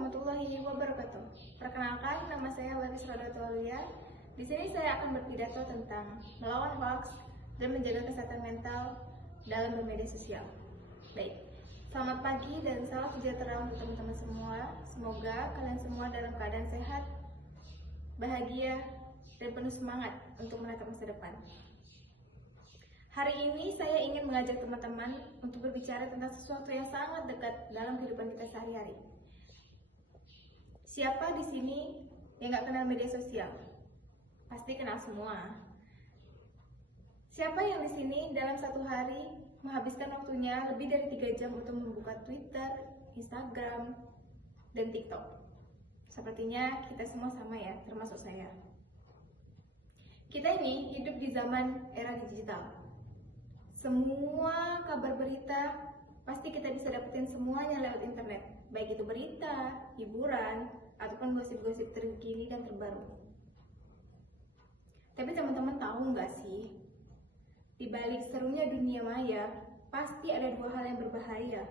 warahmatullahi wabarakatuh. Perkenalkan, nama saya Waris Rodotaulia. Di sini saya akan berpidato tentang melawan hoax dan menjaga kesehatan mental dalam bermedia sosial. Baik, selamat pagi dan salam sejahtera untuk teman-teman semua. Semoga kalian semua dalam keadaan sehat, bahagia, dan penuh semangat untuk menatap masa depan. Hari ini saya ingin mengajak teman-teman untuk berbicara tentang sesuatu yang sangat dekat dalam kehidupan kita sehari-hari. Siapa di sini yang nggak kenal media sosial? Pasti kenal semua. Siapa yang di sini dalam satu hari menghabiskan waktunya lebih dari 3 jam untuk membuka Twitter, Instagram, dan TikTok? Sepertinya kita semua sama ya, termasuk saya. Kita ini hidup di zaman era digital. Semua kabar berita pasti kita bisa dapetin semuanya lewat internet, baik itu berita, hiburan, ataupun gosip-gosip terkini dan terbaru. Tapi teman-teman tahu nggak sih, di balik serunya dunia maya, pasti ada 2 hal yang berbahaya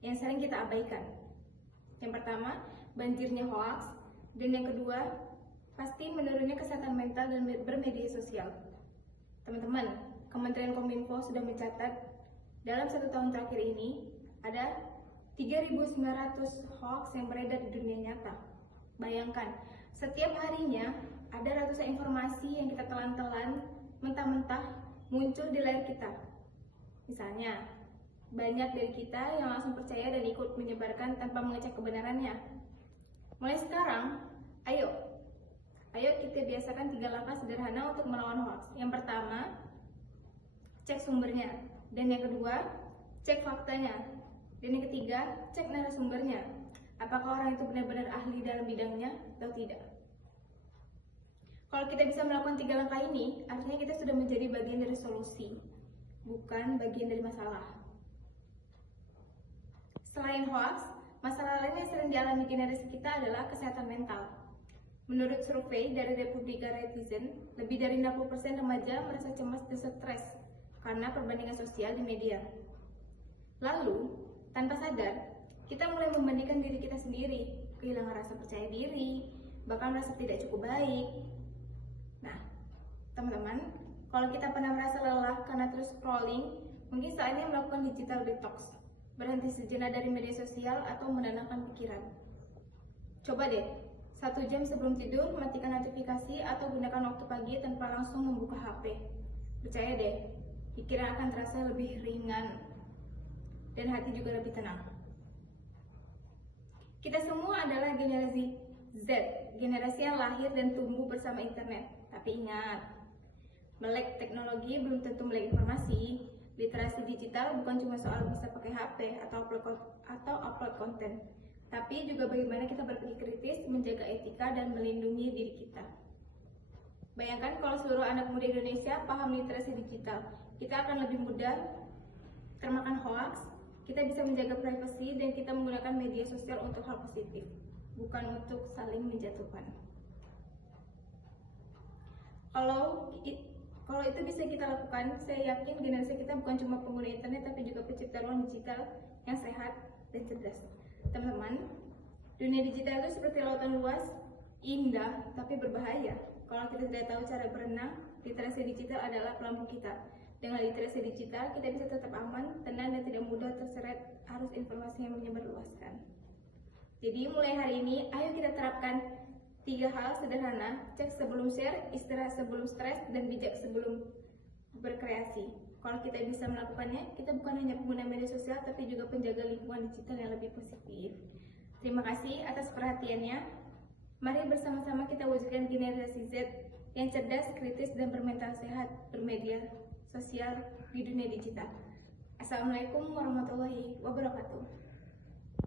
yang sering kita abaikan. Yang pertama, banjirnya hoax, dan yang kedua, pasti menurunnya kesehatan mental dan bermedia sosial. Teman-teman, Kementerian Kominfo sudah mencatat dalam 1 tahun terakhir ini ada 3.900 hoax yang beredar di dunia nyata. Bayangkan, setiap harinya ada ratusan informasi yang kita telan-telan mentah-mentah muncul di layar kita. Misalnya, banyak dari kita yang langsung percaya dan ikut menyebarkan tanpa mengecek kebenarannya. Mulai sekarang, ayo kita biasakan 3 langkah sederhana untuk melawan hoax. Yang pertama, cek sumbernya. Dan yang kedua, cek faktanya. Dan yang ketiga, cek narasumbernya. Apakah orang itu benar-benar ahli dalam bidangnya atau tidak? Kalau kita bisa melakukan 3 langkah ini, artinya kita sudah menjadi bagian dari solusi, bukan bagian dari masalah. Selain hoax, masalah lain yang sering dialami generasi kita adalah kesehatan mental. Menurut survei dari Republika Netizen, lebih dari 60% remaja merasa cemas dan stres karena perbandingan sosial di media. Lalu, tanpa sadar, kita mulai membandingkan diri kita sendiri, kehilangan rasa percaya diri, bahkan merasa tidak cukup baik. Nah, teman-teman, kalau kita pernah merasa lelah karena terus scrolling, mungkin saatnya melakukan digital detox, berhenti sejenak dari media sosial atau menenangkan pikiran. Coba deh, 1 jam sebelum tidur, matikan notifikasi atau gunakan waktu pagi tanpa langsung membuka HP. Percaya deh, pikiran akan terasa lebih ringan dan hati juga lebih tenang. Kita semua adalah generasi Z, generasi yang lahir dan tumbuh bersama internet. Tapi ingat, melek teknologi belum tentu melek informasi. Literasi digital bukan cuma soal bisa pakai HP atau upload konten, tapi juga bagaimana kita berpikir kritis, menjaga etika, dan melindungi diri kita. Bayangkan kalau seluruh anak muda Indonesia paham literasi digital, kita akan lebih mudah termakan hoax, kita bisa menjaga privasi, dan kita menggunakan media sosial untuk hal positif, bukan untuk saling menjatuhkan. Kalau itu bisa kita lakukan, saya yakin generasi kita bukan cuma pengguna internet, tapi juga pencipta ruang digital yang sehat dan cerdas. Teman-teman, dunia digital itu seperti lautan luas, indah, tapi berbahaya. Kalau kita tidak tahu cara berenang, literasi digital adalah pelampung kita. Dengan literasi digital, kita bisa tetap aman, tenang, dan tidak mudah terseret arus informasi yang menyebarluaskan. Jadi mulai hari ini, ayo kita terapkan 3 hal sederhana: cek sebelum share, istirahat sebelum stres, dan bijak sebelum berkreasi. Kalau kita bisa melakukannya, kita bukan hanya pengguna media sosial, tapi juga penjaga lingkungan digital yang lebih positif. Terima kasih atas perhatiannya. Mari bersama-sama kita wujudkan generasi Z yang cerdas, kritis, dan bermental sehat bermedia sosial di dunia digital. Assalamualaikum warahmatullahi wabarakatuh.